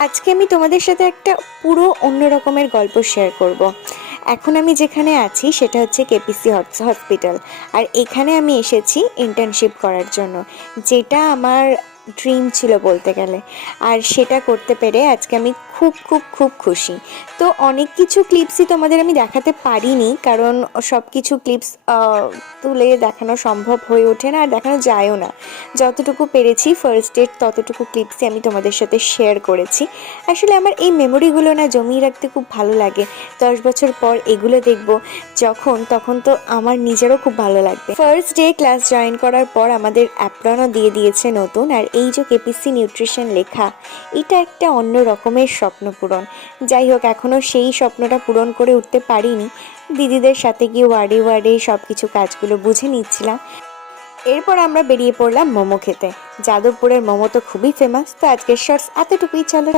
আজকে আমি তোমাদের সাথে একটা পুরো অন্য রকমের গল্প শেয়ার করব। এখন আমি যেখানে আছি সেটা হচ্ছে কেপিসি হসপিটাল। আর এখানে আমি এসেছি ইন্টার্নশিপ করার জন্য, যেটা আমার ড্রিম ছিল বলতে গেলে। আর সেটা করতে পেরে আজকে আমি খুব খুব খুব খুশি। তো অনেক কিছু ক্লিপসই তোমাদের আমি দেখাতে পারিনি, কারণ সব কিছু ক্লিপস তুলে দেখানো সম্ভব হয়ে ওঠে না, আর দেখানো যায়ও না। যতটুকু পেরেছি ফার্স্ট ডেট ততটুকু ক্লিপসই আমি তোমাদের সাথে শেয়ার করেছি। আসলে আমার এই মেমোরিগুলো না জমিয়ে রাখতে খুব ভালো লাগে। 10 বছর পর এগুলো দেখব যখন, তখন তো আমার নিজেরও খুব ভালো লাগবে। ফার্স্ট ডে ক্লাস জয়েন করার পর আমাদের অ্যাপ্রনও দিয়ে দিয়েছে নতুন। আর এই যে কেপিসি নিউট্রিশন লেখা, এটা একটা অন্য রকমের স্বপ্ন পূরণ। যাই হোক, এখনও সেই স্বপ্নটা পূরণ করে উঠতে পারিনি। দিদিদের সাথে গিয়ে ওয়ার্ডে ওয়ার্ডে সব কিছু কাজগুলো বুঝে নিচ্ছিলাম। এরপর আমরা বেরিয়ে পড়লাম মোমো খেতে। যাদবপুরের মোমো তো খুবই ফেমাস। তো আজকের শর্টস এতটুকুই, চলো।